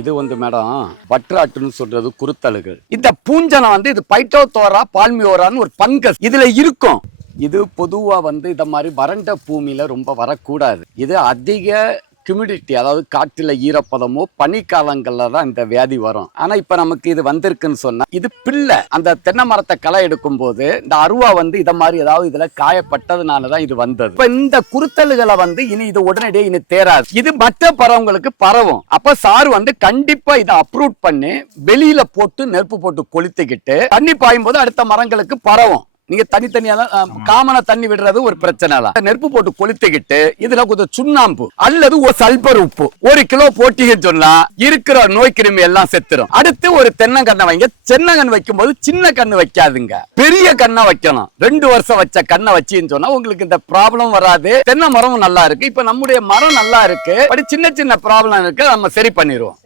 இது வந்து மேடம் பட்ராட்டுன்னு சொல்றது குருத்தழுகள் இந்த பூஞ்சனம் வந்து இது பைட்டோதோரா பால்மியோரான்னு ஒரு பங்கஸ் இதுல இருக்கும். இது பொதுவா வந்து இந்த மாதிரி வறண்ட பூமியில ரொம்ப வரக்கூடாது. இது அதிக ஹியூமிடிட்டி அதாவது காற்றில் ஈரப்பதமோ பனிக்காலங்களில் தான் இந்த வியாதி வரும். ஆனால் இப்போ நமக்கு இது வந்திருக்குன்னு சொன்னால் இது பிள்ளை. அந்த தென்னை மரத்தை களை எடுக்கும் போது இந்த அருவா வந்து இதை மாதிரி ஏதாவது இதில் காயப்பட்டதுனால தான் இது வந்தது. இப்போ இந்த குருத்தல்களை வந்து இனி இது உடனடியே இனி தேராது. இது மற்ற பறவைங்களுக்கு பரவும். அப்போ சார் வந்து கண்டிப்பாக இதை அப்ரூவ் பண்ணி வெளியில் போட்டு நெருப்பு போட்டு கொளுத்துக்கிட்டு தண்ணி பாயும் போது அடுத்த மரங்களுக்கு பரவும். நீங்க தனித்தனியா தான் காமனா தண்ணி விடுறது ஒரு பிரச்சனை தான் நெருப்பு போட்டு கொளுத்திக்கிட்டு இதுல கொஞ்சம் சுண்ணாம்பு அல்லது ஒரு சல்பர் உப்பு ஒரு கிலோ போட்டீங்கன்னு சொன்னா இருக்கிற நோய் கிருமி எல்லாம் செத்துரும். அடுத்து ஒரு தென்னங்கண்ணை வைங்க. தென்னங்கன்று வைக்கும் போது சின்ன கண்ணு வைக்காதுங்க. பெரிய கண்ணை வைக்கணும். ரெண்டு வருஷம் வச்ச கண்ணை வச்சீங்கன்னு சொன்னா உங்களுக்கு இந்த ப்ராப்ளம் வராது. தென்னை மரமும் நல்லா இருக்கு. இப்ப நம்முடைய மரம் நல்லா இருக்கு. பட் சின்ன சின்ன ப்ராப்ளம் இருக்கு. நம்ம சரி பண்ணிடுவோம்.